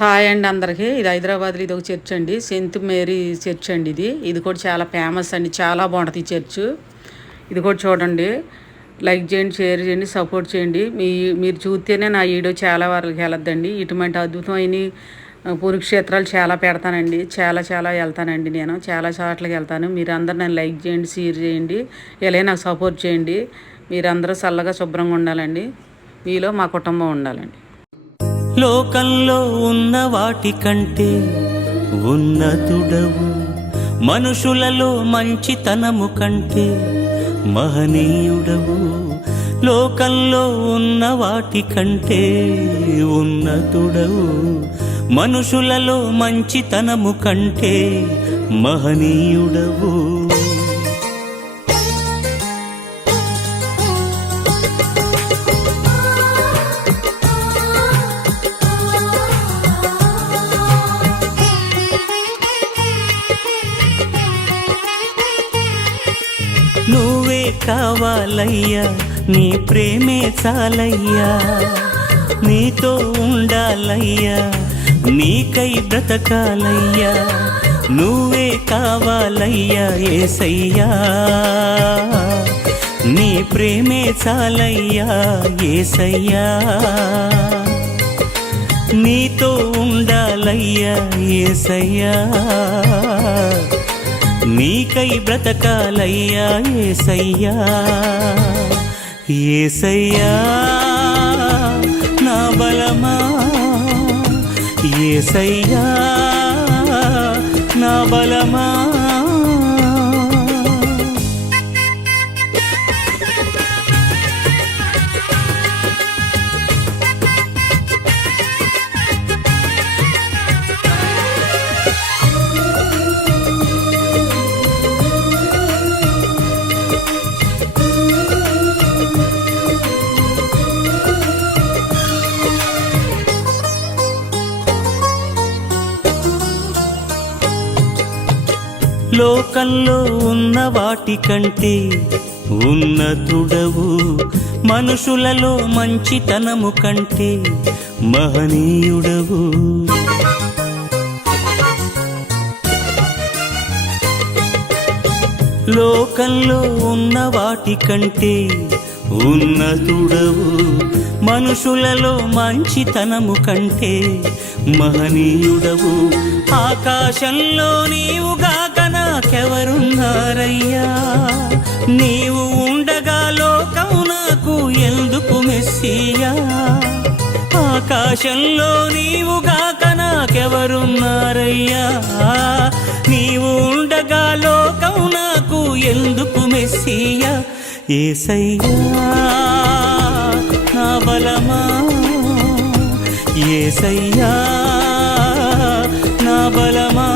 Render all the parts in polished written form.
Hi అండి అందరికీ. ఇది హైదరాబాద్లో ఇది ఒక చర్చ్ అండి, సెయింట్ మేరీ చర్చ్ అండి. ఇది కూడా చాలా ఫేమస్ అండి, చాలా బాగుంటుంది ఈ చర్చ్. ఇది కూడా చూడండి, లైక్ చేయండి, షేర్ చేయండి, సపోర్ట్ చేయండి. మీరు చూస్తేనే నా వీడియో చాలా వరకు వెళ్ళొద్దండి. ఇటువంటి అద్భుతమైన పురుక్షేత్రాలు చాలా పెడతానండి, చాలా వెళ్తానండి. నేను చాలా చోట్లకి వెళ్తాను. మీరు అందరూ నన్ను లైక్ చేయండి, షేర్ చేయండి, ఇలా నాకు సపోర్ట్ చేయండి. మీరందరూ చల్లగా శుభ్రంగా ఉండాలండి, మీలో మా కుటుంబం ఉండాలండి. లోకంలో ఉన్న వాటి కంటే ఉన్నతుడవు, మనుషులలో మంచితనము కంటే మహనీయుడవు. లోకంలో ఉన్న వాటి కంటే ఉన్నతుడవు, మనుషులలో మంచితనము కంటే మహనీయుడవు. నువ్వే కావాలయ్యా, నీ ప్రేమే చాలయ్యా, నీతో ఉండాలయ్యా, నీకై బ్రతకాలయ్యా. నువ్వే కావాలయ్యా యేసయ్యా, నీ ప్రేమే చాలయ్యా యేసయ్యా, నీతో ఉండాలయ్యా యేసయ్యా, నీకై బ్రతకాలయ్యా యేసయ్యా. యేసయ్యా నా బలమా, యేసయ్యా నా బలమా. లోకంలో ఉన్న వాటి కంటే ఉన్నతుడవు, మనుషులలో మంచితనము కంటే మహనీయుడవు. లోకంలో ఉన్న వాటి కంటే ఉన్నతుడవు, మనుషులలో మంచితనము కంటే మహనీయుడవు. ఆకాశంలో నీవుగాక నాకెవరున్నారయ్యా, నీవు ఉండగా లోకం నాకు ఎందుకు మెస్సియా. ఆకాశంలో నీవుగాక నాకెవరున్నారయ్యా, నీవు ఉండగా లోకం నాకు ఎందుకు మెస్సియా. యేసయ్యా నా బలమా, యేసయ్యా నా బలమా.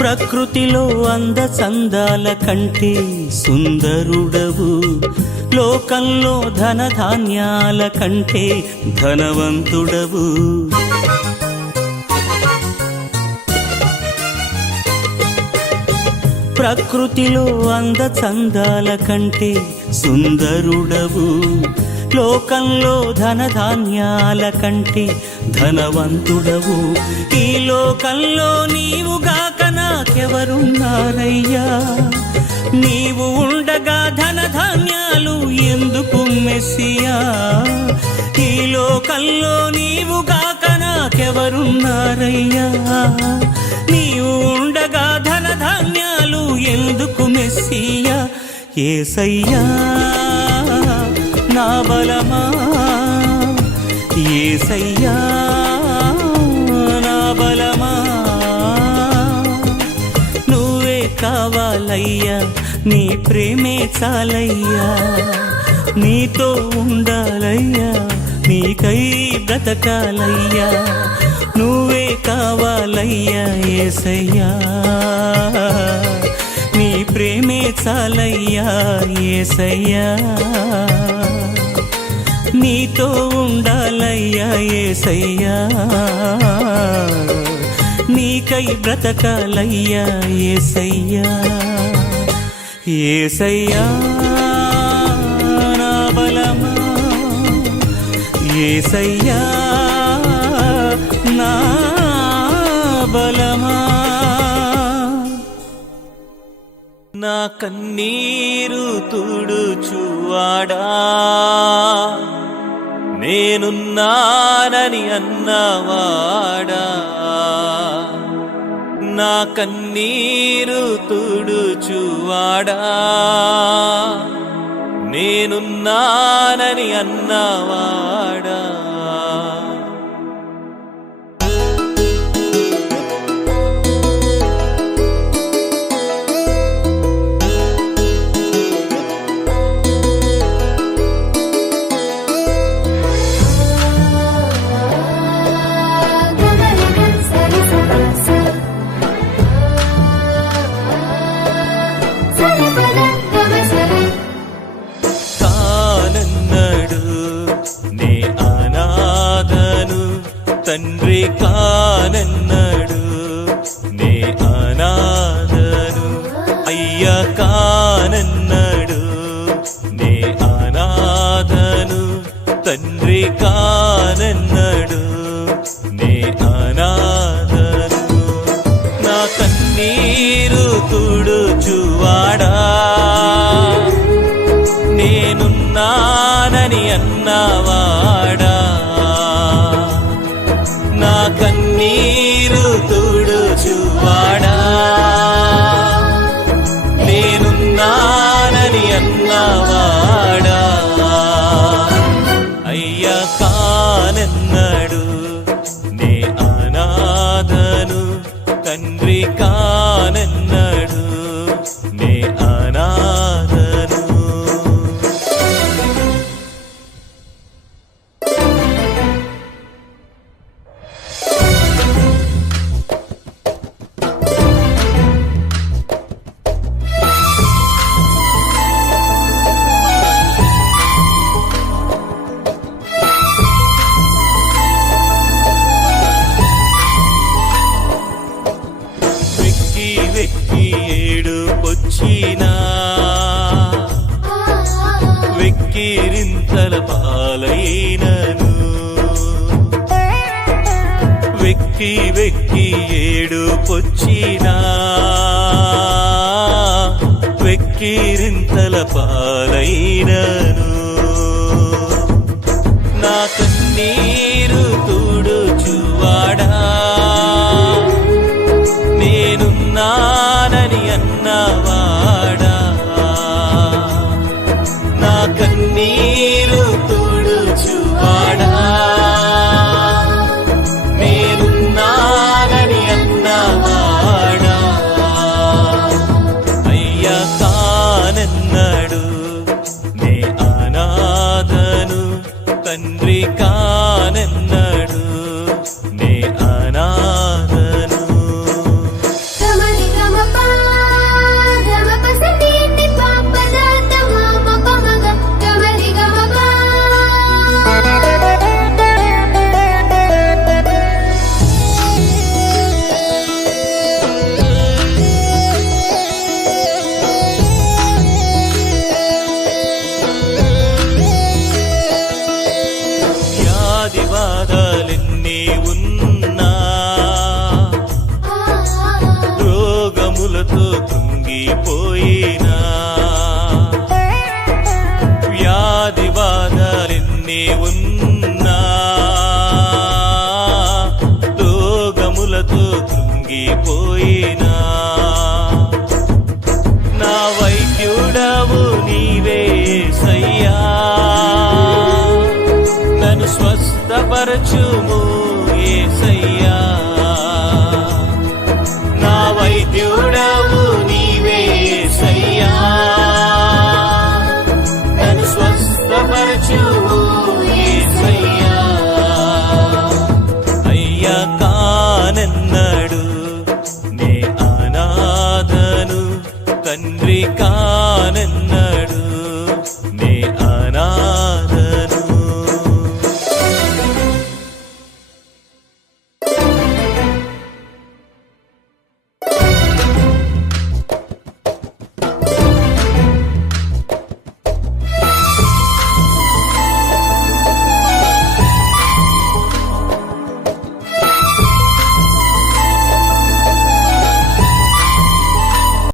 ప్రకృతిలో అందచందాల కంటే సుందరుడవు, లోకంలో ధనధాన్యాల కంటే ధనవంతుడవు. ప్రకృతిలో అందచందాల కంటే సుందరుడవు, లోకంలో ధనధాన్యాల కంటే ధనవంతుడవు. ఈ లోకంలో నీవుగాక నాకెవరున్నారయ్యా, నీవు ఉండగా ధనధాన్యాలు ఎందుకు మెస్సియా. ఈ లోకంలో నీవుగాక నాకెవరున్నారయ్యా, నీవు ఉండగా ధనధాన్యాలు ఎందుకు మెస్సియా. యేసయ్యా నా బలమా, యేసయ్యా నా బలమా. నువ్వే కావాలయ్యా, నీ ప్రేమే చాలయ్యా, నీతో ఉండాలయ్యా, నీకై బ్రతకాలయ్యా. నువ్వే చాలయ్యా యేసయ్యా, నీ ప్రేమే చాలయ్యా యేసయ్యా, నీతో ఉండాలయ్యా యేసయ్యా, నీకై బ్రతకాలయ్యా యేసయ్యా. యేసయ్యా నా బలమా, యేసయ్యా నా బలమా, నా కన్నీరు తుడుచువాడా, నేనున్నానని అన్నవాడా, నా కన్నీరు తుడుచువాడా, నేనున్నానని అన్నవాడా. తండ్రి కానన్నాడు నే అనాథను, అయ్య కానన్నాడు నే అనాథను, తండ్రి కానన్నాడు నే అనాథను, నా కన్నీరు తుడుచువాడా, నేనున్నానని అన్నవాడా, నా కన్నీరు తుడుచువాడా, నేనున్నానని అన్నవాడా, అయ్యా కానన్నాడు నే అనాథను, తండ్రి కానన్నాడు నే అనాథను. వెక్కి ఏడుపొచ్చినా, వెక్కిరింతల పాలైనను, వెక్కి ఏడుపొచ్చినా, వెక్కిరింతల పాలైనను, నా కన్నీరు తుడుచువాడా, నేనున్నానని అన్నవాడా, నా కన్నీరు తుడుచువాడా, నేనున్నానని అన్నవాడా, అయ్యా కానన్నాడు నే అనాథను, తండ్రి కానన్నాడు నే అనాథను. వ్యాధి బాధలెన్ని ఉన్నా, రోగములతో కృంగిపోయినా, వ్యాధి బాధలెన్ని ఉన్నా, రోగములతో కృంగిపోయినా,